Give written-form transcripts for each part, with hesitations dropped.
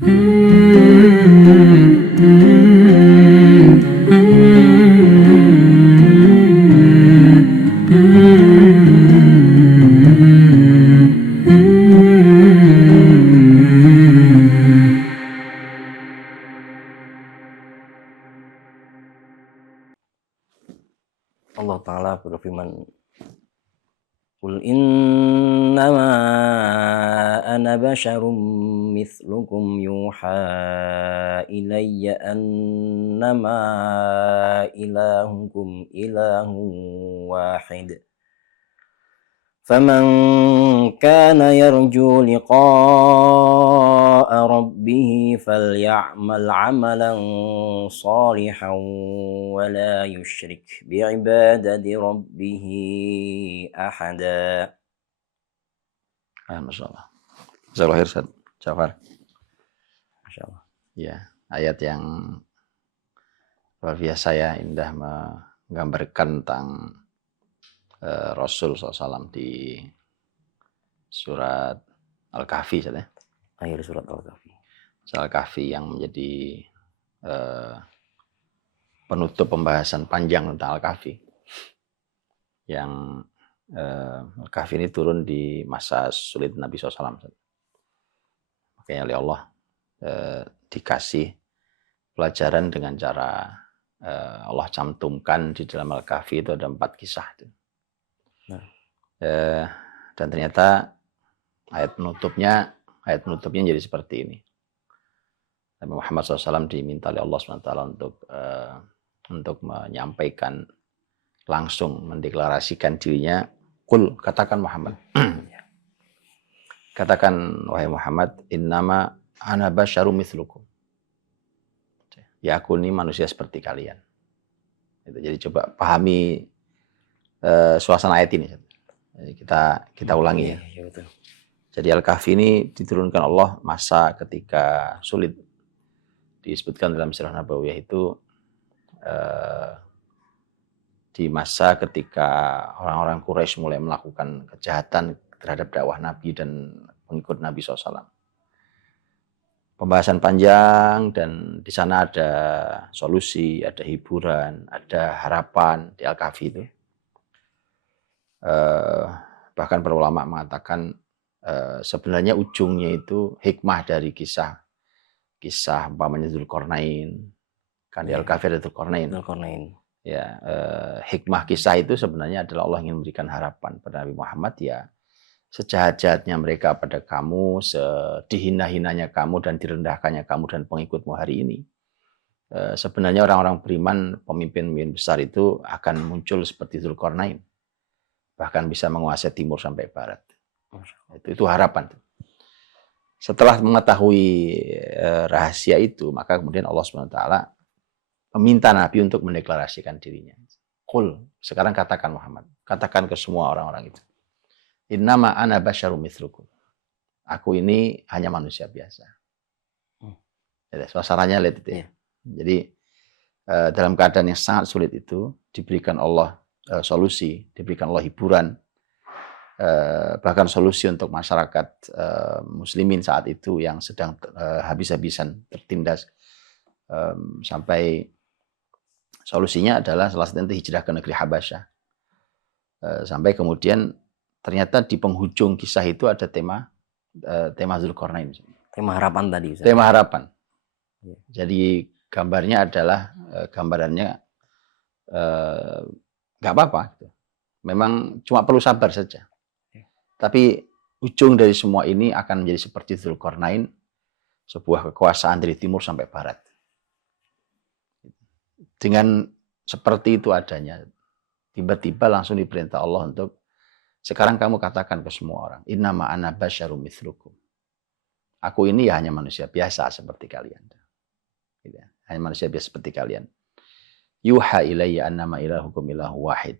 Allah Ta'ala berfirman, Qul innama ana basyarum mithlukum yuha ilayya annama ilahukum ilahun wahid. Faman kana yarju liqa'a rabbih falya'mal 'amalan shalihan wa la yusyrik bi'ibadati rabbih ahada. Masya Allah. Jazakallahu khair, Ustaz Jafar. Masya Allah. Ya, ayat yang luar biasa ya, indah menggambarkan tentang Rasul SAW di surat Al-Kahfi, ya. Akhir surat Al-Kahfi. Al-Kahfi yang menjadi penutup pembahasan panjang tentang Al-Kahfi. Yang Al-Kahfi ini turun di masa sulit Nabi SAW. Makanya oleh Allah dikasih pelajaran dengan cara Allah cantumkan di dalam Al-Kahfi itu ada 4 kisah. Dan ternyata ayat penutupnya jadi seperti ini. Nabi Muhammad SAW diminta oleh Allah SWT untuk menyampaikan langsung, mendeklarasikan dirinya. Qul, katakan Muhammad. Katakan wahai Muhammad, innama ana basyarum mithlukum. Ya, aku ini manusia seperti kalian. Jadi coba pahami suasana ayat ini. Jadi kita ulangi ya. Ya, betul. Jadi Al-Kahfi ini diturunkan Allah masa ketika sulit. Disebutkan dalam Sirah Nabawiyah itu di masa ketika orang-orang Quraisy mulai melakukan kejahatan terhadap dakwah Nabi dan pengikut Nabi SAW. Pembahasan panjang dan di sana ada solusi, ada hiburan, ada harapan di Al-Kahfi itu. Bahkan para ulama mengatakan sebenarnya ujungnya itu hikmah dari kisah umpamanya Dzulqarnain. Kan di Al-Kahfi ada Dzulqarnain. Ya, hikmah kisah itu sebenarnya adalah Allah ingin memberikan harapan pada Nabi Muhammad, ya, sejahat-jahatnya mereka pada kamu, sedihina-hinanya kamu dan direndahkannya kamu dan pengikutmu hari ini. Sebenarnya orang-orang beriman, pemimpin-pemimpin besar itu akan muncul seperti Dzulqarnain. Bahkan bisa menguasai timur sampai barat. Itu harapan. Setelah mengetahui rahasia itu, maka kemudian Allah SWT meminta Nabi untuk mendeklarasikan dirinya. Qul, sekarang katakan Muhammad, katakan ke semua orang-orang itu. Innama ana basyarum mithlukum. Aku ini hanya manusia biasa. Jadi, suasananya lihat itu ya. Jadi dalam keadaan yang sangat sulit itu diberikan Allah solusi, diberikan Allah hiburan, bahkan solusi untuk masyarakat muslimin saat itu yang sedang habis-habisan tertindas, sampai solusinya adalah salah satu hijrah ke negeri Habasyah. Sampai kemudian ternyata di penghujung kisah itu ada tema Dzulqarnain. Tema harapan tadi. Ustaz. Tema harapan. Jadi gambarnya adalah gambarannya nggak apa-apa. Memang cuma perlu sabar saja. Tapi ujung dari semua ini akan menjadi seperti Dzulqarnain, sebuah kekuasaan dari timur sampai barat. Dengan seperti itu adanya, tiba-tiba langsung diperintah Allah untuk sekarang kamu katakan ke semua orang, innama ana basyarum mithlukum. Aku ini ya hanya manusia biasa seperti kalian. Hanya manusia biasa seperti kalian. Yuha ilayya annama ilahukum ilahu wahid.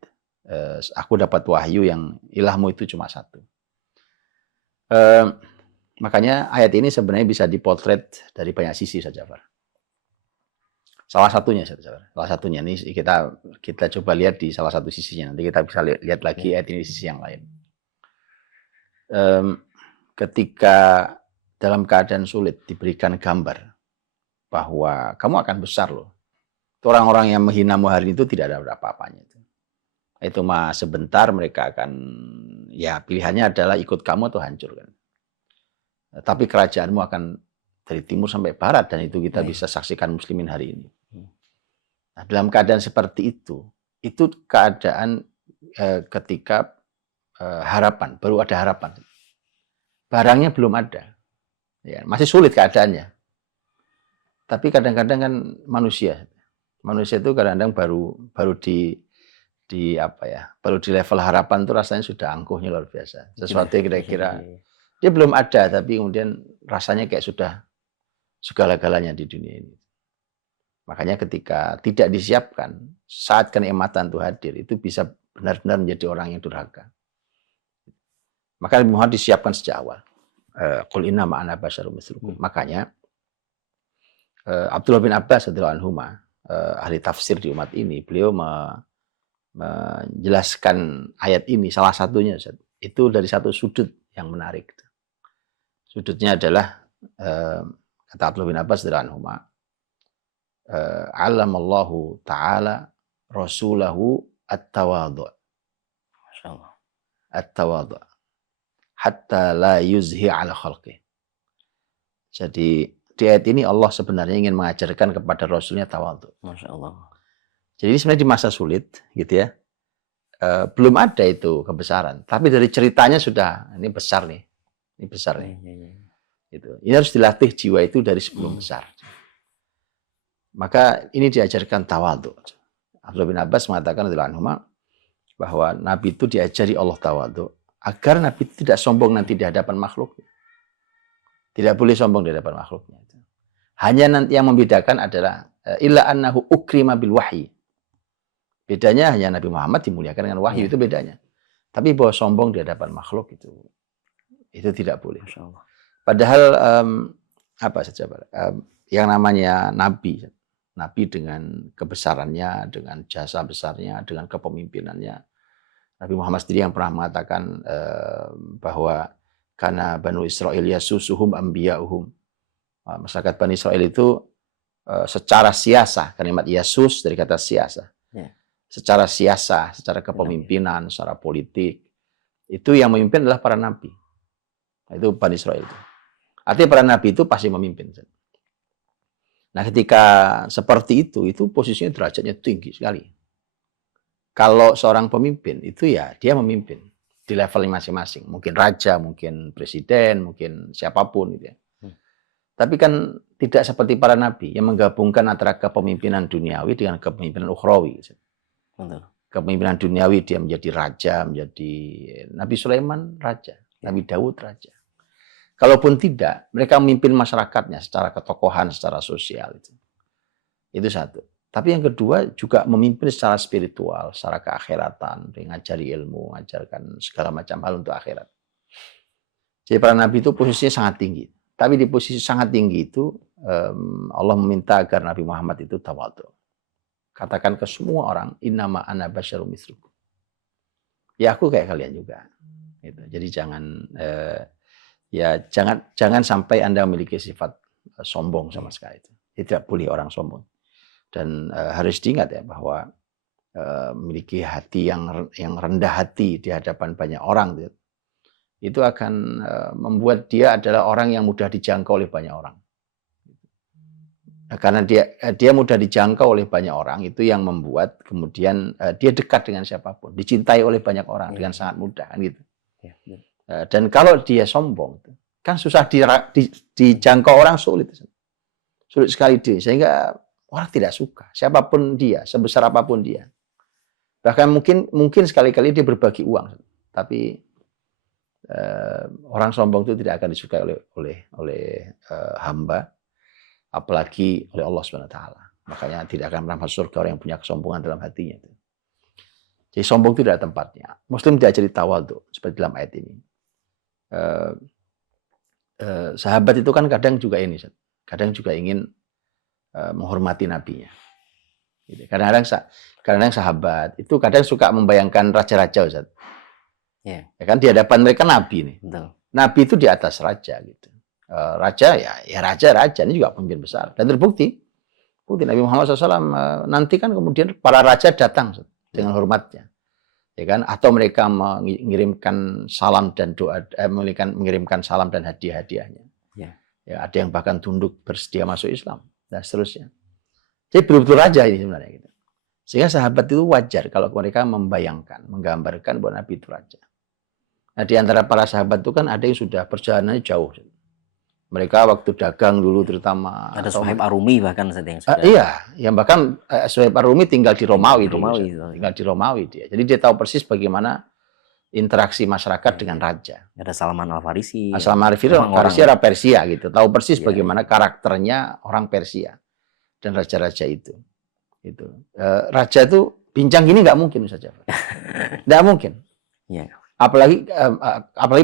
Aku dapat wahyu yang ilahmu itu cuma satu. Makanya ayat ini sebenarnya bisa dipotret dari banyak sisi saja, Pak. Salah satunya ini kita coba lihat di salah satu sisinya. Nanti kita bisa lihat lagi ayat ini di sisi yang lain. Ketika dalam keadaan sulit diberikan gambar bahwa kamu akan besar loh. Orang-orang yang menghinamu hari itu tidak ada apa-apanya. Itu mah sebentar mereka akan, ya pilihannya adalah ikut kamu atau hancur kan. Tapi kerajaanmu akan dari timur sampai barat, dan itu kita bisa saksikan muslimin hari ini. Nah, dalam keadaan seperti itu keadaan ketika harapan, baru ada harapan. Barangnya belum ada. Ya, masih sulit keadaannya. Tapi kadang-kadang kan manusia itu kadang-kadang baru di apa ya, baru di level harapan itu rasanya sudah angkuhnya luar biasa. Sesuatu yang kira-kira dia belum ada, tapi kemudian rasanya kayak sudah segala-galanya di dunia ini. Makanya ketika tidak disiapkan, saat kenikmatan itu hadir, itu bisa benar-benar menjadi orang yang durhaka. Maka Nabi Muhammad disiapkan sejak awal. Qul innama ana basyarum mithlukum. Makanya Abdullah bin Abbas radhiyallahu anhu, ahli tafsir di umat ini, beliau menjelaskan ayat ini, salah satunya itu dari satu sudut yang menarik. Sudutnya adalah kata Abdullah bin Abbas radhiyallahu anhu, alamallahu ta'ala rasulahu at-tawadhu'. Masyaallah. At-tawadhu' hatta la yuzhi ala khalqih. Jadi di ayat ini Allah sebenarnya ingin mengajarkan kepada Rasulnya tawadhu. Masya Allah. Jadi sebenarnya di masa sulit, gitu ya, belum ada itu kebesaran. Tapi dari ceritanya sudah, ini besar nih, ini besar nih. Gitu. Ini harus dilatih jiwa itu dari sebelum besar. Maka ini diajarkan tawadhu. Abdullah bin Abbas mengatakan bahwa Nabi itu diajari Allah tawadhu agar Nabi itu tidak sombong nanti di hadapan makhluk. Tidak boleh sombong di hadapan makhluknya. Hanya nanti yang membedakan adalah illa annahu ukrima bil wahyi. Bedanya hanya Nabi Muhammad dimuliakan dengan wahyu, itu bedanya. Tapi bahwa sombong di hadapan makhluk itu tidak boleh. Padahal apa saja yang namanya nabi dengan kebesarannya, dengan jasa besarnya, dengan kepemimpinannya. Nabi Muhammad sendiri yang pernah mengatakan bahwa karena Banu Israel yasusuhum ambiya'uhum. Masyarakat Bani Israel itu secara siasa, kalimat yasus dari kata siasa. Secara siasa, secara kepemimpinan, secara politik, itu yang memimpin adalah para nabi. Itu Bani Israel itu. Artinya para nabi itu pasti memimpin. Nah, ketika seperti itu posisinya derajatnya tinggi sekali. Kalau seorang pemimpin itu ya dia memimpin di levelnya masing-masing. Mungkin raja, mungkin presiden, mungkin siapapun gitu ya. Tapi kan tidak seperti para nabi yang menggabungkan antara kepemimpinan duniawi dengan kepemimpinan ukhrawi. Kepemimpinan duniawi dia menjadi raja, menjadi Nabi Sulaiman raja, Nabi Daud raja. Kalaupun tidak, mereka memimpin masyarakatnya secara ketokohan, secara sosial. Itu satu. Tapi yang kedua juga memimpin secara spiritual, secara keakhiratan, mengajari ilmu, mengajarkan segala macam hal untuk akhirat. Jadi para nabi itu posisinya sangat tinggi. Tapi di posisi sangat tinggi itu Allah meminta agar Nabi Muhammad itu tawadhu. Katakan ke semua orang, innama ana basyarum mithlukum. Ya aku kayak kalian juga. Gitu. Jadi jangan sampai Anda memiliki sifat sombong sama sekali. Tidak boleh orang sombong. Dan harus diingat ya bahwa memiliki hati yang rendah hati di hadapan banyak orang itu akan membuat dia adalah orang yang mudah dijangkau oleh banyak orang. Nah, karena dia mudah dijangkau oleh banyak orang, itu yang membuat kemudian dia dekat dengan siapapun, dicintai oleh banyak orang dengan sangat mudah kan gitu. Dan kalau dia sombong kan susah dijangkau orang, sulit sekali dia, sehingga orang tidak suka, siapapun dia, sebesar apapun dia. Bahkan mungkin sekali-kali dia berbagi uang, tapi orang sombong itu tidak akan disukai oleh hamba, apalagi oleh Allah SWT. Makanya tidak akan pernah masuk surga orang yang punya kesombongan dalam hatinya. Jadi sombong itu tidak tempatnya. Muslim diajari tawadhu seperti dalam ayat ini. Sahabat itu kan kadang juga ingin menghormati nabinya. Kadang-kadang sahabat itu kadang suka membayangkan raja-raja, Ustaz. Ya kan di hadapan mereka nabi nih. Betul. Nabi itu di atas raja gitu. raja ya raja ini juga pemimpin besar dan terbukti. Nabi Muhammad SAW nanti kan kemudian para raja datang dengan hormatnya, ya kan? Atau mereka mengirimkan salam dan doa, mengirimkan salam dan hadiah-hadiahnya. Ya, ada yang bahkan tunduk bersedia masuk Islam dan seterusnya. Jadi betul-betul raja ini sebenarnya gitu. Sehingga sahabat itu wajar kalau mereka membayangkan, menggambarkan bahwa Nabi itu raja. Nah, di antara para sahabat itu kan ada yang sudah perjalanannya jauh. Mereka waktu dagang dulu terutama. Ada Suhaib Ar-Rumi bahkan yang sudah. Iya, yang bahkan Suhaib Ar-Rumi tinggal di Romawi. Tinggal di Romawi dia. Jadi dia tahu persis bagaimana interaksi masyarakat dengan raja. Ada Salman Al-Farisi. Salman Al-Farisi orang Persia gitu. Tahu persis bagaimana karakternya orang Persia dan raja-raja itu. Raja itu bincang gini nggak mungkin saja. Nggak mungkin. Ya. Apalagi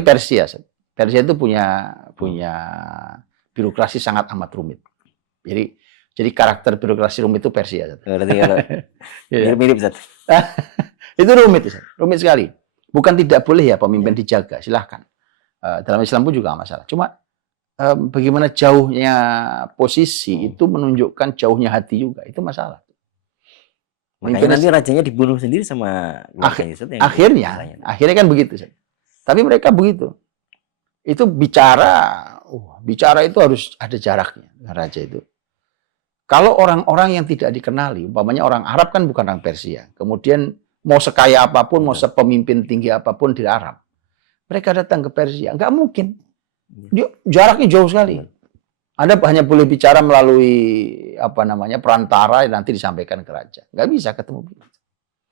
Persia. Persia itu punya birokrasi sangat amat rumit. Jadi karakter birokrasi rumit itu Persia. Berarti kalau mirip-mirip, Zat. Itu rumit sekali. Bukan tidak boleh ya pemimpin dijaga, silahkan. Dalam Islam pun juga masalah. Cuma bagaimana jauhnya posisi itu menunjukkan jauhnya hati juga, itu masalah. Makanya nanti rajanya dibunuh sendiri sama akhirnya kan begitu. Tapi mereka begitu. Itu bicara itu harus ada jaraknya, raja itu. Kalau orang-orang yang tidak dikenali, umpamanya orang Arab kan bukan orang Persia, kemudian mau sekaya apapun, mau sepemimpin tinggi apapun di Arab, mereka datang ke Persia, nggak mungkin. Jaraknya jauh sekali. Anda hanya boleh bicara melalui perantara yang nanti disampaikan ke raja, nggak bisa ketemu.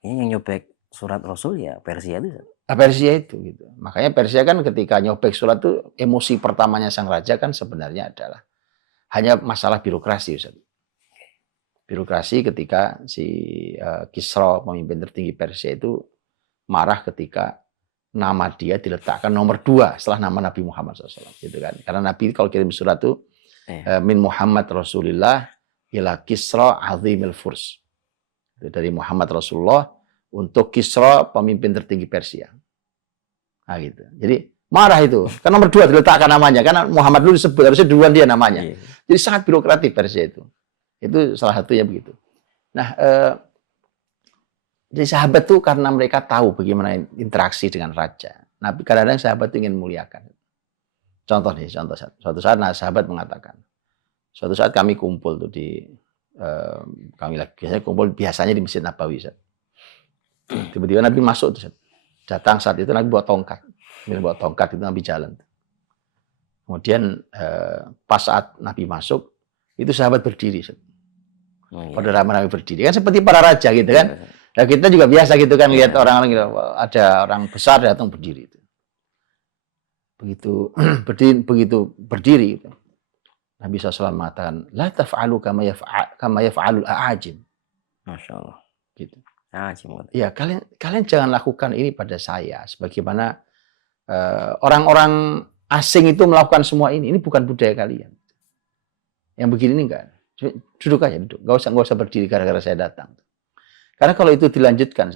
Ini yang nyobek surat Rasul ya Persia itu. Persia itu gitu. Makanya Persia kan ketika nyobek surat itu emosi pertamanya sang raja kan sebenarnya adalah hanya masalah birokrasi, Ustaz. Birokrasi ketika si Kisra pemimpin tertinggi Persia itu marah ketika nama dia diletakkan nomor 2 setelah nama Nabi Muhammad SAW gitu kan. Karena Nabi kalau kirim surat itu min Muhammad Rasulillah ila Kisra azimil furs. Itu dari Muhammad Rasulullah untuk Kisra pemimpin tertinggi Persia. Nah gitu. Jadi marah itu. Kan nomor 2 diletakkan namanya. Karena Muhammad dulu disebut, harusnya duluan dia namanya. Jadi sangat birokratik Persia itu. Itu salah satunya begitu. Nah, jadi sahabat tuh karena mereka tahu bagaimana interaksi dengan raja. Nah, kadang-kadang sahabat itu ingin memuliakan. Contoh suatu saat sahabat mengatakan, suatu saat kami kumpul tuh kami biasanya kumpul biasanya di Masjid Nabawi. Tiba-tiba Nabi masuk tuh. Datang saat itu Nabi bawa tongkat. Itu Nabi jalan. Kemudian pas saat Nabi masuk, itu sahabat berdiri. Pada ramai-ramai berdiri. Kan seperti para raja gitu kan. Nah, kita juga biasa gitu kan lihat orang-orang gitu. Ada orang besar datang berdiri. Begitu berdiri gitu. Nabi SAW mengatakan, la taf'alu kama yaf'alul a'ajim. Masya Allah. Gitu. Ya, kalian jangan lakukan ini pada saya. Sebagaimana orang-orang asing itu melakukan semua ini. Ini bukan budaya kalian. Yang begini ini enggak. Duduk aja, duduk. Nggak usah berdiri gara-gara saya datang. Karena kalau itu dilanjutkan,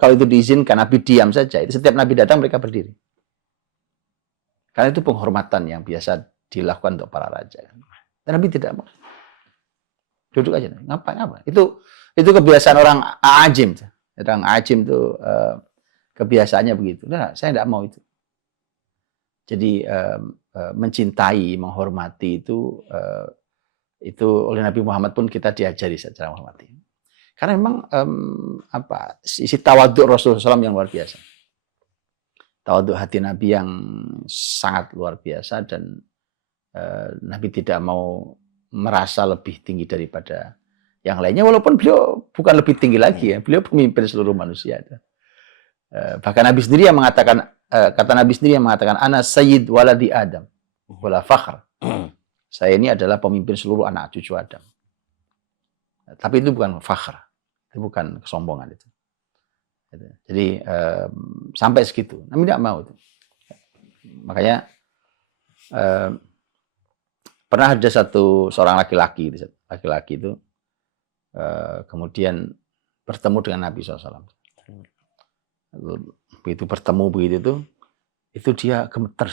kalau itu diizinkan, Nabi diam saja. Itu setiap Nabi datang mereka berdiri. Karena itu penghormatan yang biasa dilakukan untuk para raja. Dan Nabi tidak mau. Duduk aja. Ngapain? Itu kebiasaan orang ajim. Orang ajim itu kebiasaannya begitu. Nah, saya tidak mau itu. Jadi mencintai, menghormati itu oleh Nabi Muhammad pun kita diajari secara menghormati. Karena memang sisi tawaduk Rasulullah SAW yang luar biasa. Tawaduk hati Nabi yang sangat luar biasa dan Nabi tidak mau merasa lebih tinggi daripada yang lainnya, walaupun beliau bukan lebih tinggi lagi ya, beliau pemimpin seluruh manusia. Bahkan Nabi sendiri yang mengatakan, ana sayyid waladi Adam, wala fakhr. Saya ini adalah pemimpin seluruh anak cucu Adam. Tapi itu bukan fakhr, itu bukan kesombongan itu. Jadi sampai segitu, Nabi tidak mau itu. Makanya pernah ada seorang laki-laki itu kemudian bertemu dengan Nabi SAW. Begitu bertemu begitu itu dia gemeter.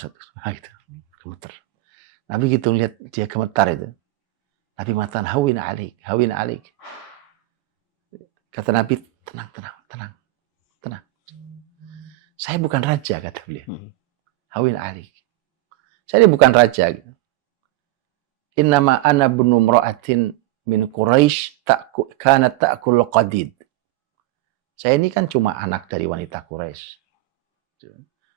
Gemeter. Nabi gitu lihat dia gemetar itu. Nabi mengatakan hawin alik, hawin alik. Kata Nabi, tenang, tenang, tenang, tenang. Saya bukan raja, kata beliau. Hawin alik. Saya ini bukan raja. Innama ana bunu mra'atin min Quraisy kanat ta'kul qadid. Saya ini kan cuma anak dari wanita Quraisy.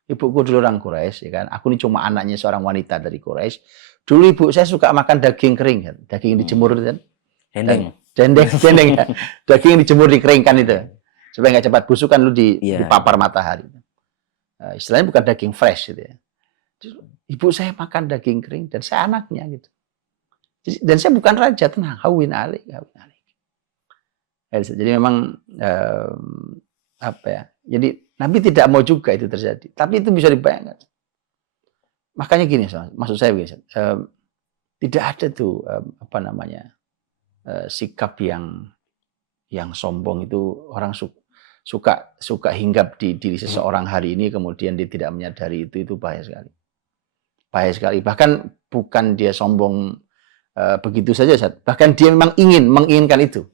Ibuku dulu orang Quraisy, ya kan? Aku ini cuma anaknya seorang wanita dari Quraisy. Dulu ibu saya suka makan daging kering, kan? Daging yang dijemur, kan? Dendeng ya. Daging yang dijemur dikeringkan itu. Supaya nggak cepat busuk kan lu dipapar matahari. Istilahnya bukan daging fresh gitu ya. Ibu saya makan daging kering dan saya anaknya gitu. Dan saya bukan raja, tenang, hawin alik, hawin alik. Jadi memang apa ya? Jadi Nabi tidak mau juga itu terjadi, tapi itu bisa dibayangkan. Makanya gini, maksud saya begini, tidak ada tuh apa namanya sikap yang sombong itu orang suka hinggap di diri seseorang hari ini, kemudian dia tidak menyadari itu bahaya sekali. Bahaya sekali. Bahkan bukan dia sombong begitu saja, bahkan dia memang menginginkan itu.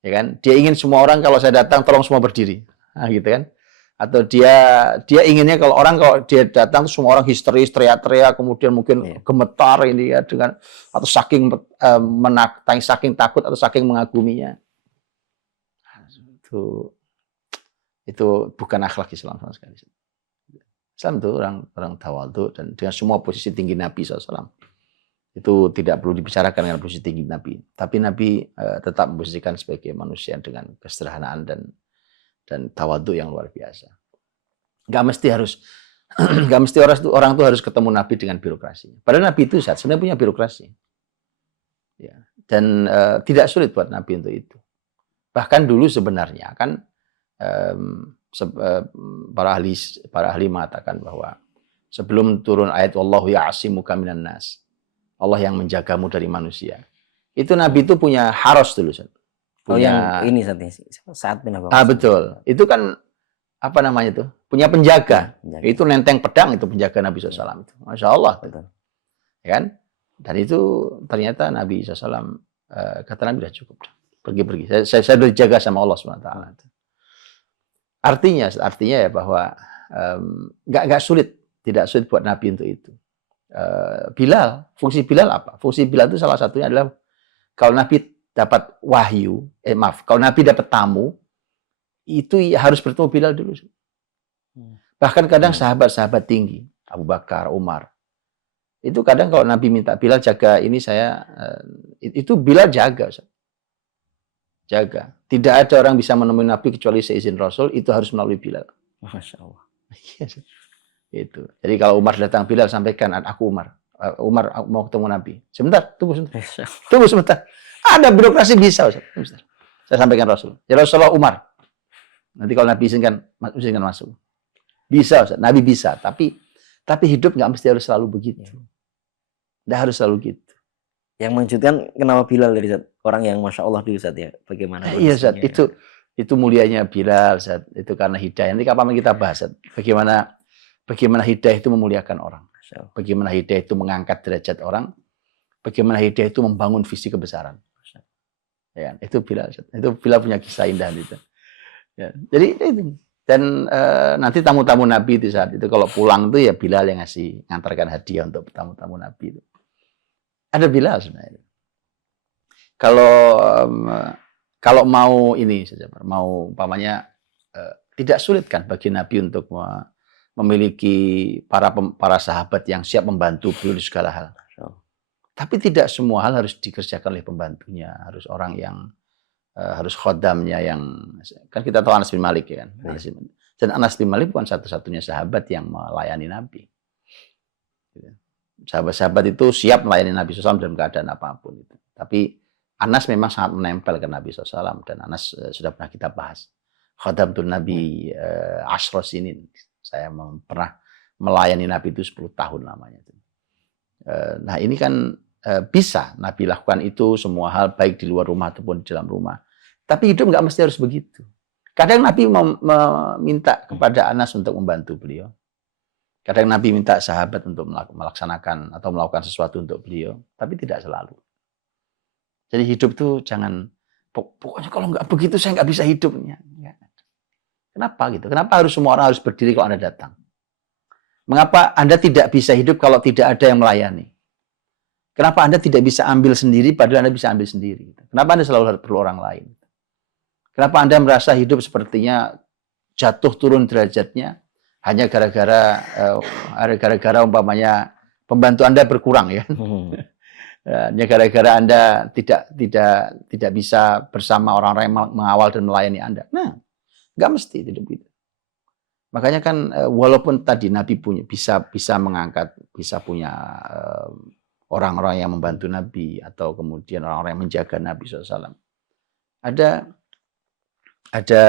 Ya kan? Dia ingin semua orang kalau saya datang tolong semua berdiri. Nah, gitu kan? Atau dia inginnya kalau dia datang semua orang histeris, teriak-teriak, kemudian mungkin gemetar ini ya dengan atau saking takut atau saking mengaguminya. Itu bukan akhlak Islam sama sekali. Islam itu orang tawadhu dan dengan semua posisi tinggi Nabi SAW. Itu tidak perlu dibicarakan dengan posisi tinggi Nabi. Tapi Nabi tetap memposisikan sebagai manusia dengan kesederhanaan dan tawadhu yang luar biasa. Gak mesti orang itu harus ketemu Nabi dengan birokrasi. Padahal Nabi itu sebenarnya punya birokrasi. Ya. Dan tidak sulit buat Nabi untuk itu. Bahkan dulu sebenarnya kan para ahli mengatakan bahwa sebelum turun ayat wallahu ya'simuka minan nas, Allah yang menjagamu dari manusia. Itu Nabi itu punya haros dulu. Yang ini saat bin Abi Waqqas. Betul. Itu kan apa namanya itu? Punya penjaga. Itu nenteng pedang itu penjaga Nabi SAW. Masya Allah. Betul. Ya kan? Dan itu ternyata Nabi SAW kata Nabi sudah cukup. Pergi. Saya sudah dijaga sama Allah SWT. Artinya ya bahwa nggak sulit, tidak sulit buat Nabi untuk itu. Bilal, fungsi Bilal apa? Fungsi Bilal itu salah satunya adalah kalau Nabi dapat wahyu, kalau Nabi dapat tamu, itu harus bertemu Bilal dulu. Bahkan kadang sahabat-sahabat tinggi, Abu Bakar, Umar, itu kadang kalau Nabi minta Bilal jaga ini itu Bilal jaga. Jaga. Tidak ada orang bisa menemui Nabi kecuali seizin Rasul, itu harus melalui Bilal. Masya Allah. Itu. Jadi kalau Umar datang, Bilal sampaikan, aku Umar. Umar mau ketemu Nabi. Sebentar, tunggu sebentar. Ada birokrasi bisa, Ustaz. Saya sampaikan Rasul. Ya Rasulullah Umar. Nanti kalau Nabi izinkan masuk. Bisa, Ustaz. Nabi bisa. Tapi hidup nggak mesti harus selalu begitu. Nggak harus selalu gitu. Yang mengejutkan kenapa Bilal dari orang yang Masya Allah dulu Ustaz ya. Bagaimana? Iya Ustaz. Itu mulianya Bilal Ustaz. Itu karena hidayah. Nanti kapan kita bahas Ustaz. Bagaimana hidayah itu memuliakan orang. Bagaimana hidayah itu mengangkat derajat orang. Bagaimana hidayah itu membangun visi kebesaran. Ya, itu Bilal. Itu Bilal punya kisah indah itu. Ya, jadi itu. Dan nanti tamu-tamu Nabi itu saat itu kalau pulang itu ya Bilal yang ngantarkan hadiah untuk tamu-tamu Nabi itu. Ada Bilal sebenarnya. Kalau mau ini saja, mau umpamanya tidak sulit kan bagi Nabi untuk memiliki para sahabat yang siap membantu beliau di segala hal. Tapi tidak semua hal harus dikerjakan oleh pembantunya, harus orang yang harus khodamnya yang kan kita tahu Anas bin Malik ya kan. Dan Anas bin Malik bukan satu-satunya sahabat yang melayani Nabi. Sahabat-sahabat itu siap melayani Nabi SAW dalam keadaan apapun itu. Tapi Anas memang sangat menempel ke Nabi SAW dan Anas sudah pernah kita bahas. Khadamtul Nabi Ashros ini. Saya pernah melayani Nabi itu 10 tahun lamanya. Nah ini kan bisa Nabi lakukan itu semua hal baik di luar rumah ataupun di dalam rumah. Tapi hidup nggak mesti harus begitu. Kadang Nabi meminta kepada Anas untuk membantu beliau. Kadang Nabi minta sahabat untuk melaksanakan atau melakukan sesuatu untuk beliau, tapi tidak selalu. Jadi hidup tuh jangan, pokoknya kalau nggak begitu saya nggak bisa hidupnya. Kenapa gitu? Kenapa harus semua orang harus berdiri kalau Anda datang? Mengapa Anda tidak bisa hidup kalau tidak ada yang melayani? Kenapa Anda tidak bisa ambil sendiri padahal Anda bisa ambil sendiri? Kenapa Anda selalu perlu orang lain? Kenapa Anda merasa hidup sepertinya jatuh turun derajatnya hanya gara-gara umpamanya pembantu Anda berkurang ya? Hanya gara-gara Anda tidak bisa bersama orang-orang yang mengawal dan melayani Anda. Nah, nggak mesti hidup gitu. Makanya kan walaupun tadi Nabi bisa mengangkat, bisa punya orang-orang yang membantu Nabi atau kemudian orang-orang yang menjaga Nabi SAW. Ada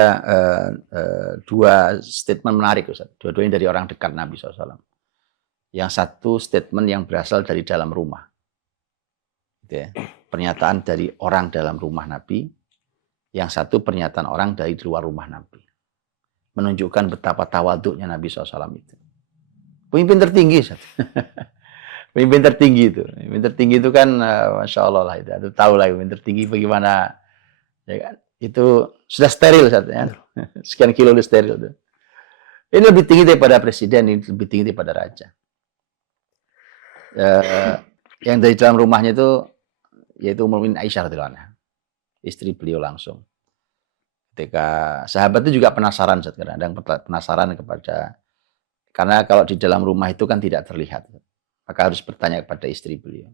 dua statement menarik, Ustaz. Dua-duanya dari orang dekat Nabi SAW. Yang satu statement yang berasal dari dalam rumah. Gitu ya. Pernyataan dari orang dalam rumah Nabi. Yang satu pernyataan orang dari luar rumah Nabi. Menunjukkan betapa tawaduknya Nabi SAW itu. Pemimpin tertinggi, Ustaz. Pemimpin tertinggi itu. Pemimpin tertinggi itu kan, Masya Allah lah. Itu tahu lah pemimpin tertinggi bagaimana. Ya kan? Itu sudah steril saat ya. Sekian kilo udah steril tuh. Ini lebih tinggi daripada presiden, ini lebih tinggi daripada raja. Yang dari dalam rumahnya itu yaitu Ummul Mukminin Aisyah radhiyallahu anha. Istri beliau langsung. Ketika sahabat itu juga penasaran, kadang penasaran karena kalau di dalam rumah itu kan tidak terlihat. Maka harus bertanya kepada istri beliau.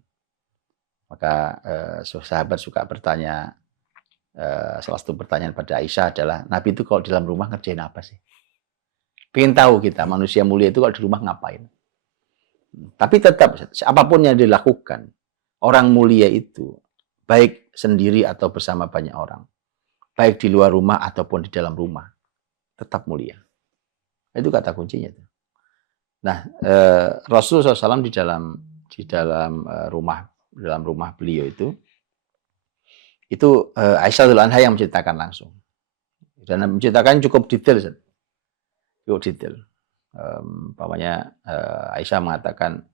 Maka sahabat suka bertanya. Salah satu pertanyaan pada Aisyah adalah, Nabi itu kalau di dalam rumah ngerjain apa sih? Pengen tahu kita, manusia mulia itu kalau di rumah ngapain? Tapi tetap, apapun yang dilakukan, orang mulia itu, baik sendiri atau bersama banyak orang, baik di luar rumah ataupun di dalam rumah, tetap mulia. Itu kata kuncinya. Nah, Rasulullah SAW di dalam rumah beliau itu Aisyah radhiyallahu anha yang menceritakan langsung. Dan menceritakan cukup detail. Cukup detail. Aisyah mengatakan,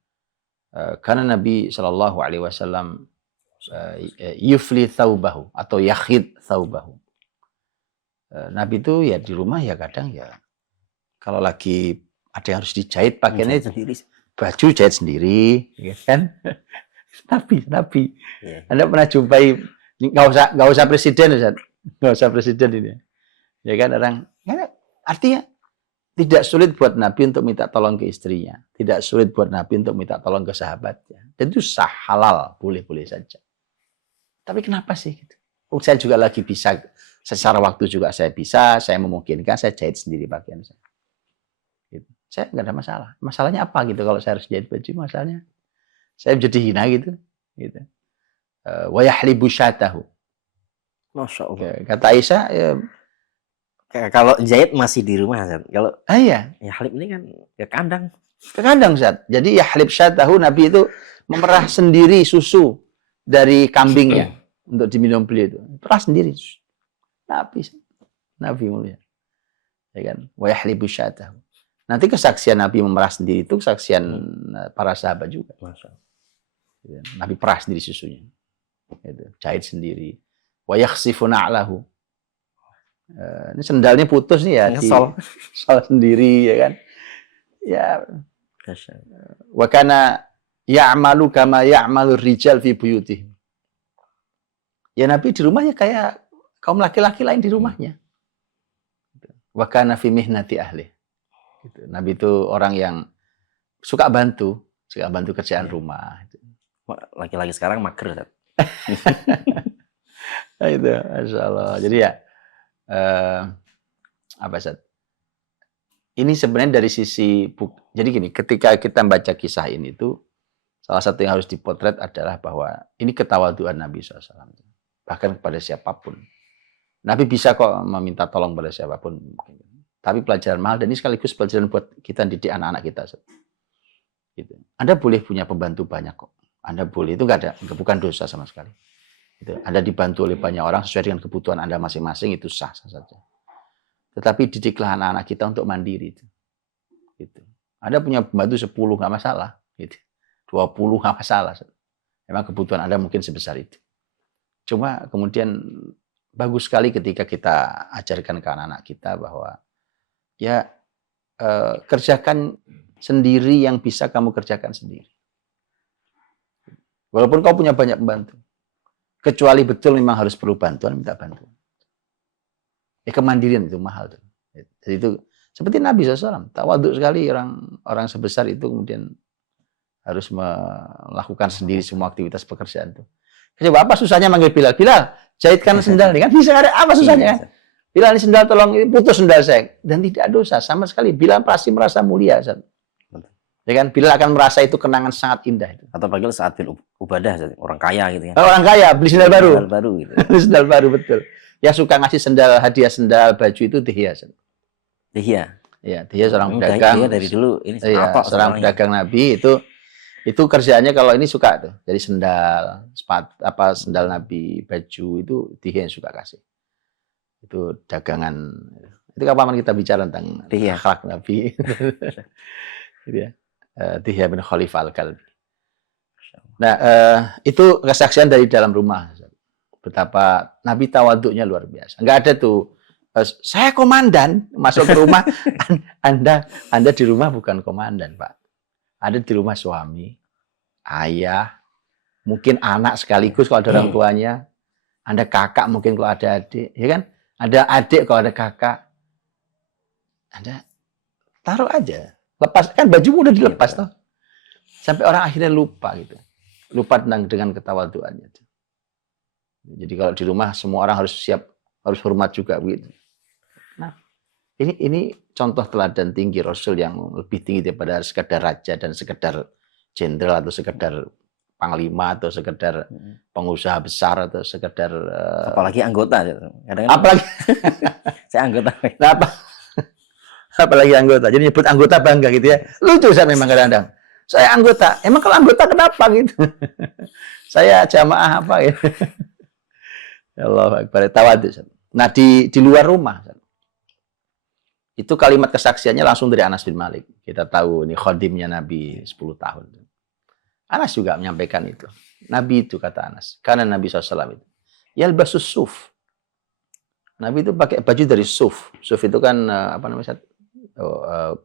karena Nabi Shallallahu Alaihi Wasallam yufli thawbahu atau yakhid thawbahu. Nabi itu ya di rumah ya kadang ya kalau lagi ada yang harus dijahit pakaiannya sendiri, baju jahit sendiri, ya kan? Nabi. Yeah. Anda pernah jumpai? Nggak usah presiden, Ustaz. Nggak usah presiden ini. Ya kan orang, artinya tidak sulit buat Nabi untuk minta tolong ke istrinya, tidak sulit buat Nabi untuk minta tolong ke sahabatnya. Dan itu sah, halal, boleh-boleh saja. Tapi kenapa sih? Saya juga lagi bisa, secara waktu juga saya bisa, saya memungkinkan, saya jahit sendiri pakaian saya. Gitu. Saya nggak ada masalah. Masalahnya apa gitu kalau saya harus jahit baju? Masalahnya saya jadi hina gitu. Wa yahlibu syatahu. Masya Allah. Kata Aisyah, kalau jahit masih di rumah, Zat. Kalau iya, yahlib ini kan ke kandang. Ke kandang, Zat. Jadi yahlib syatahu, Nabi itu memerah sendiri susu dari kambingnya untuk diminum beliau itu. Perah sendiri. Nabi mulia. Ya kan? Wa yahlibu syatahu. Nanti kesaksian Nabi memerah sendiri itu kesaksian para sahabat juga. Masya Allah. Nabi perah sendiri susunya. Jahit sendiri. Wa yakhsifu na'lahu. Ini sendalnya putus nih ya, sol sendiri ya kan. Ya. Wa kana ya'malu kama ya'malu rijal fi buyutihim. Ya Nabi di rumah ya kayak kaum laki-laki lain di rumahnya. Wa kana fi mihnati ahli. Nabi itu orang yang suka bantu kerjaan rumah. Laki-laki sekarang mager. Itu, Masya Allah. Jadi ya, apa Ustaz? Ini sebenarnya dari sisi, jadi gini, ketika kita baca kisah ini tuh, salah satu yang harus dipotret adalah bahwa ini ketawaduan Nabi SAW. Bahkan kepada siapapun. Nabi bisa kok meminta tolong pada siapapun. Tapi pelajaran mahal, dan ini sekaligus pelajaran buat kita didik anak-anak kita. Gitu. Anda boleh punya pembantu banyak kok. Anda boleh, itu bukan dosa sama sekali. Gitu. Anda dibantu oleh banyak orang sesuai dengan kebutuhan Anda masing-masing, itu sah saja. Tetapi didiklah anak-anak kita untuk mandiri. Gitu. Anda punya pembantu 10 nggak masalah, gitu. 20 nggak masalah. Memang kebutuhan Anda mungkin sebesar itu. Cuma kemudian bagus sekali ketika kita ajarkan ke anak-anak kita bahwa ya kerjakan sendiri yang bisa kamu kerjakan sendiri. Walaupun kau punya banyak pembantu. Kecuali betul memang harus perlu bantuan, minta bantuan. Kemandirian itu mahal tuh. Jadi itu seperti Nabi SAW, tawaduk sekali orang sebesar itu kemudian harus melakukan sendiri semua aktivitas pekerjaan itu. Coba apa susahnya manggil Bilal? Bilal, jahitkan sendal ini kan bisa, ada apa susahnya kan? Bilal, ini sendal tolong, ini putus sendal saya. Dan tidak dosa sama sekali. Bilal pasti merasa mulia. Ya kan? Bilal akan merasa itu kenangan sangat indah itu. Atau panggil saat bil ubadah, orang kaya gitu ya. Orang kaya beli sendal baru. Sendal baru gitu. Sendal baru, betul. Yang suka ngasih sendal, hadiah sendal, baju itu Dihya. Dihya. Ya, Dihya seorang pedagang. Dihya dari dulu ini seorang pedagang Nabi itu kerjaannya kalau ini suka tuh. Jadi sendal, sepatu, sendal Nabi, baju itu Dihya yang suka kasih. Itu dagangan. Itu kapan kita bicara tentang akhlak Nabi. Gitu ya. Dihya bin Khalifah Al-Kalbi. Nah, itu kesaksian dari dalam rumah. Betapa Nabi tawaduknya luar biasa. Enggak ada tuh, saya komandan, masuk ke rumah. Anda di rumah bukan komandan, Pak. Ada di rumah suami, ayah, mungkin anak sekaligus kalau ada orang tuanya. Anda kakak mungkin kalau ada adik, ya kan? Ada adik kalau ada kakak. Anda taruh aja. Lepas, kan bajumu udah dilepas toh. Sampai orang akhirnya lupa gitu. Lupa dengan ketawaduannya. Jadi kalau di rumah semua orang harus siap, harus hormat juga begitu. Nah, ini contoh teladan tinggi Rasul yang lebih tinggi daripada sekedar raja dan sekedar jenderal atau sekedar panglima atau sekedar pengusaha besar atau sekedar apalagi anggota. Apalagi saya anggota. Nah, apalagi anggota. Jadi nyebut anggota bangga gitu ya. Lucu saya memang kadang-kadang. Saya anggota. Emang kalau anggota kenapa gitu? Saya jamaah apa ya? Allah Akbar, tawadhu. Nah, di luar rumah itu kalimat kesaksiannya langsung dari Anas bin Malik. Kita tahu ini khadimnya Nabi 10 tahun. Anas juga menyampaikan itu. Nabi itu kata Anas, karena Nabi SAW itu yalbasus suf. Nabi itu pakai baju dari suf. Suf itu kan apa namanya?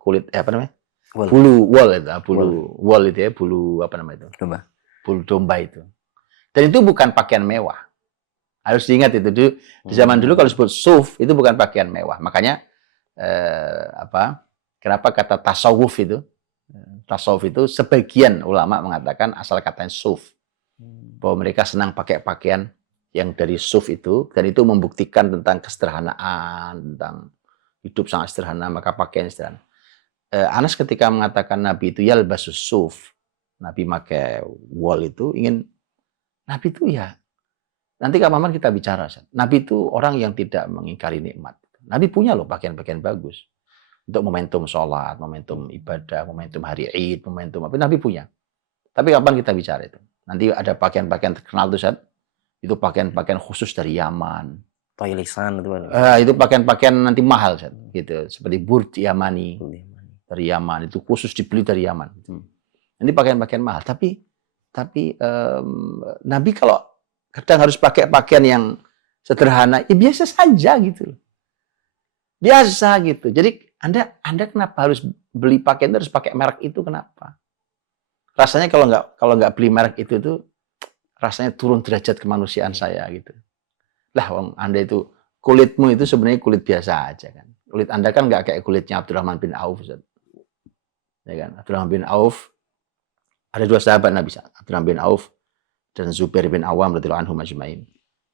Kulit apa namanya? Bulu wool itu, wool itu ya, bulu apa namanya itu? Domba. Bulu domba itu. Dan itu bukan pakaian mewah. Harus diingat itu di zaman dulu kalau disebut suf itu bukan pakaian mewah. Makanya kenapa kata tasawuf itu? Tasawuf itu sebagian ulama mengatakan asal katanya suf. Bahwa mereka senang pakai pakaian yang dari suf itu, dan itu membuktikan tentang kesederhanaan, tentang hidup sangat sederhana, maka pakaian sederhana. Anas ketika mengatakan Nabi itu yalbasus suf, Nabi pakai wool itu ingin Nabi itu ya. Nanti kapan kita bicara, Nabi itu orang yang tidak mengingkari nikmat. Nabi punya loh pakaian-pakaian bagus untuk momentum sholat, momentum ibadah, momentum hari Id, momentum apa. Nabi punya. Tapi kapan kita bicara itu? Nanti ada pakaian-pakaian terkenal tuh, itu pakaian-pakaian khusus dari Yaman. Toilisan itu. Itu pakaian-pakaian nanti mahal, gitu. Seperti burd Yamani dari Yaman, itu khusus dibeli dari Yaman. Ini pakaian-pakaian mahal. Tapi Nabi kalau kadang harus pakai pakaian yang sederhana, ya biasa saja gitu. Biasa gitu. Jadi Anda kenapa harus beli pakaian harus pakai merek itu, kenapa? Rasanya kalau nggak beli merek itu tuh rasanya turun derajat kemanusiaan saya gitu. Lah wong Anda itu kulitmu itu sebenarnya kulit biasa aja kan. Kulit Anda kan nggak kayak kulitnya Abdurrahman bin Auf. Ya kan? Abdurrahman bin Auf ada dua sahabat Nabi, Abdurrahman bin Auf dan Zubair bin Awam radhiyallahu anhum ajmain.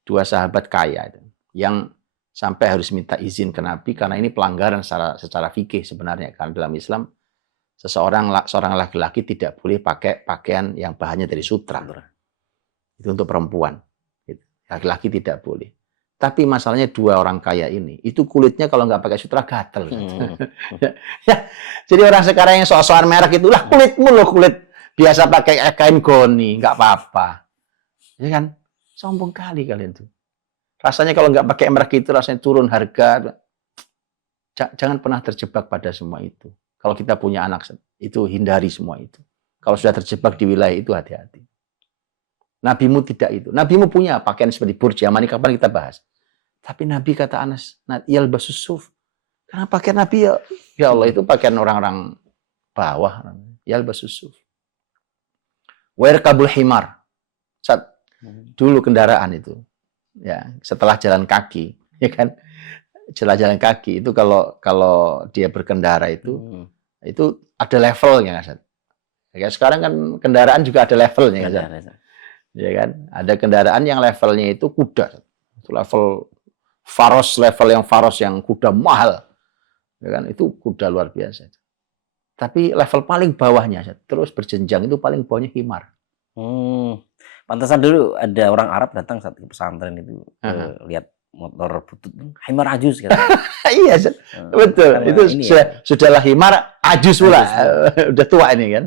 Dua sahabat kaya itu yang sampai harus minta izin ke Nabi karena ini pelanggaran secara fikih sebenarnya, kan dalam Islam seorang laki-laki tidak boleh pakai pakaian yang bahannya dari sutra. Itu untuk perempuan. Laki-laki tidak boleh. Tapi masalahnya dua orang kaya ini, itu kulitnya kalau nggak pakai sutra gatel. Ya, jadi orang sekarang yang sok-sokan merek itu, lah kulitmu loh kulit biasa pakai kain goni, nggak apa-apa. Ya kan? Sombong kali kalian tuh. Rasanya kalau nggak pakai merek itu rasanya turun harga. Jangan pernah terjebak pada semua itu. Kalau kita punya anak, itu hindari semua itu. Kalau sudah terjebak di wilayah itu, hati-hati. Nabimu tidak itu. Nabimu punya pakaian seperti burja, mani kapan kita bahas. Tapi Nabi kata Anas, yalbasus suf. Karena pakaian Nabi ya Allah itu pakaian orang-orang bawah. Yalbasus suf. Wairkabul himar. Dulu kendaraan itu. Ya, setelah jalan kaki, ya kan? Setelah jalan kaki itu kalau dia berkendara itu ada levelnya, kan? Ya, sekarang kan kendaraan juga ada levelnya, kan? Ya kan? Ada kendaraan yang levelnya itu kuda. Itu level yang faros yang kuda mahal. Ya kan? Itu kuda luar biasa. Tapi level paling bawahnya terus berjenjang itu paling bawahnya himar. Pantesan dulu ada orang Arab datang saat ke pesantren itu lihat motor butut himar ajus gitu. Iya, betul. Itu sudahlah himar ajus pula. Udah tua ini kan.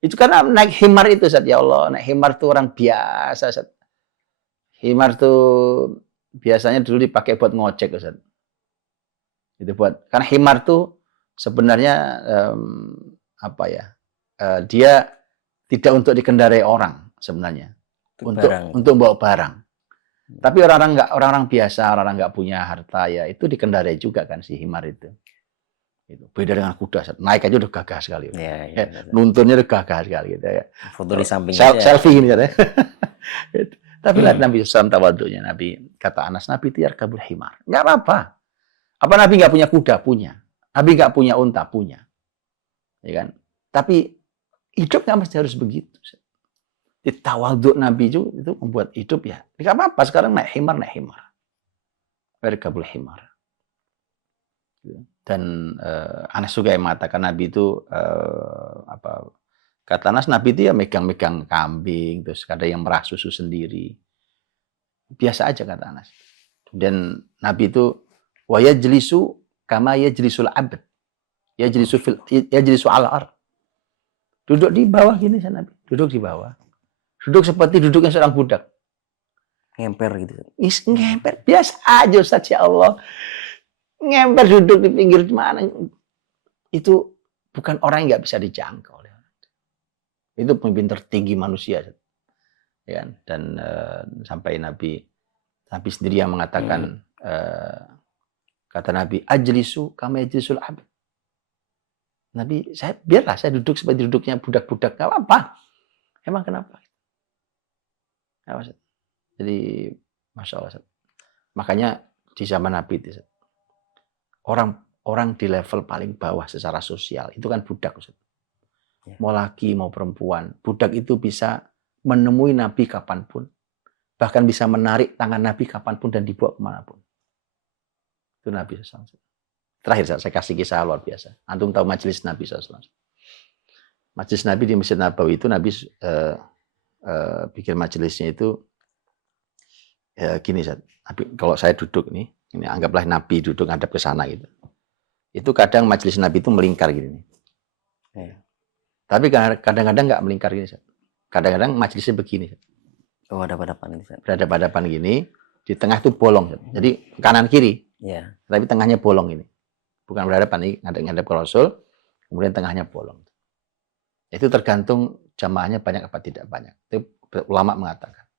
Itu karena naik himar itu, ya Allah, naik himar tuh orang biasa, Himar tuh biasanya dulu dipakai buat ngocek, Ustaz. Itu karena himar tuh sebenarnya dia tidak untuk dikendarai orang sebenarnya. Untuk bawa barang. Tapi orang-orang biasa, orang-orang nggak punya harta ya itu dikendarai juga kan si himar itu. Beda dengan kuda, naik aja udah gagah sekali. Nuntunnya udah gagah sekali gitu ya. Foto di samping selfie ini ya. Tapi lihat Nabi SAW tawaduknya. Nabi kata Anas, Nabi itu yarkabul himar. Nggak apa-apa. Apa Nabi nggak punya kuda? Punya. Nabi nggak punya unta? Punya. Ya kan? Tapi hidup nggak mesti harus begitu. Tawaduk Nabi itu membuat hidup ya. Nggak apa-apa. Sekarang naik himar. Yarkabul himar. Dan Anas juga yang mengatakan Nabi itu kata Anas, Nabi itu ya megang-megang kambing, terus kadang yang merah susu sendiri, biasa aja kata Anas. Dan Nabi itu wa yajlisu kama yajlisul abd, yajlisu ala ar, duduk di bawah gini Nabi, duduk di bawah, duduk seperti duduknya seorang budak, ngemper gitu. Ngemper biasa aja, Ustaz, ya Allah. Ngemper duduk di pinggir mana itu bukan orang yang nggak bisa dijangkau. Itu pemimpin tertinggi manusia, ya. Dan sampai Nabi sendiri yang mengatakan kata Nabi ajlisu kama yajlisul abd. Nabi, biarlah saya duduk seperti duduknya budak-budak, nggak apa-apa. Emang kenapa? Jadi masya Allah. Makanya di zaman Nabi itu orang di level paling bawah secara sosial itu kan budak, Ustaz. Mau laki mau perempuan, budak itu bisa menemui Nabi kapanpun, bahkan bisa menarik tangan Nabi kapanpun dan dibawa kemanapun. Itu Nabi SAW. Terakhir saya kasih kisah luar biasa. Antum tahu majelis Nabi SAW. Majelis Nabi di Masjid Nabawi itu Nabi bikin majelisnya itu gini, Nabi, kalau saya duduk nih, ini anggaplah Nabi duduk ngadap ke sana gitu. Itu kadang majelis Nabi itu melingkar gini. Tapi kadang-kadang nggak melingkar gini. Kadang-kadang majelisnya begini. Berhadapan gini, di tengah itu bolong. Jadi kanan kiri. Tapi tengahnya bolong ini. Bukan berhadapan, ngadap ke Rasul, kemudian tengahnya bolong. Itu tergantung jamaahnya banyak apa tidak banyak. Itu ulama mengatakan.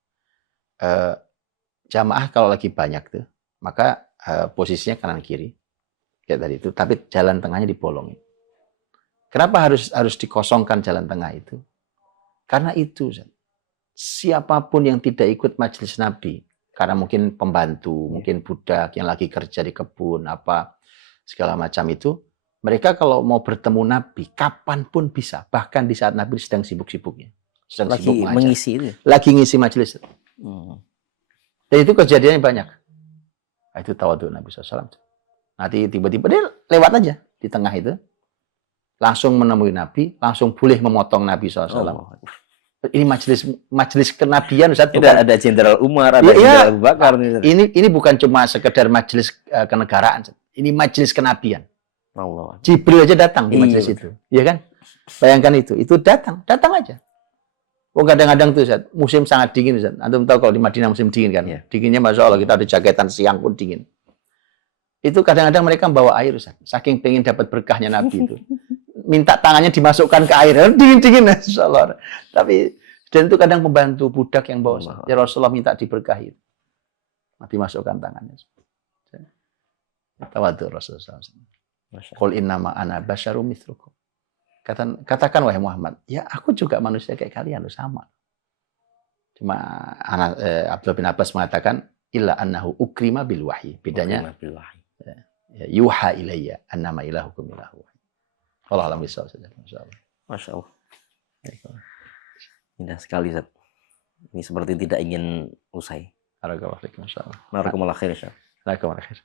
Jamaah kalau lagi banyak tuh, maka posisinya kanan kiri kayak tadi itu, tapi jalan tengahnya dibolongin. Kenapa harus dikosongkan jalan tengah itu? Karena itu siapapun yang tidak ikut majelis Nabi, karena mungkin pembantu, mungkin budak yang lagi kerja di kebun, apa segala macam itu, mereka kalau mau bertemu Nabi kapanpun bisa, bahkan di saat Nabi sedang sibuk-sibuknya, lagi mengisi itu, lagi ngisi majelis. Dan itu kejadiannya banyak. Itu tawadhu Nabi SAW. Nanti tiba-tiba dia lewat aja di tengah itu, langsung menemui Nabi, langsung boleh memotong Nabi SAW. Ini majelis kenabian, Ustaz. Bukan ada Jenderal Umar, ada Jenderal Abu Bakar. Ini bukan cuma sekedar majelis kenegaraan, ini majelis kenabian. Allah. Jibril aja datang di majelis itu, ya kan? Bayangkan itu datang aja. Oh, kadang-kadang tuh Ustaz, musim sangat dingin, Ustaz. Antum tahu kalau di Madinah musim dingin kan? Dinginnya Masya Allah, kita ada jaketan siang pun dingin. Itu kadang-kadang mereka bawa air, Ustaz. Saking pengen dapat berkahnya Nabi itu. Minta tangannya dimasukkan ke air, dingin-dingin, Rasulullah. Tapi dan itu kadang membantu budak yang bawa. Ya Rasulullah minta diberkahi. Dimasukkan tangannya. Tawadhu Rasulullah. Qul innama ana basyarum mithlukum. Katakan wahai Muhammad, ya aku juga manusia kayak kalian, sama. Cuma Abdullah bin Abbas mengatakan illa annahu ukrima bil wahyi. Bedanya ya, yuha ilayya annama ilahukum ilahu. Allah alam bisawab saja. Masya Allah. Indah sekali, Ustaz. Ini seperti tidak ingin usai. Barakallahu fiikum, insyaallah. Barakallahu khair, Ustaz. Barakallahu khair.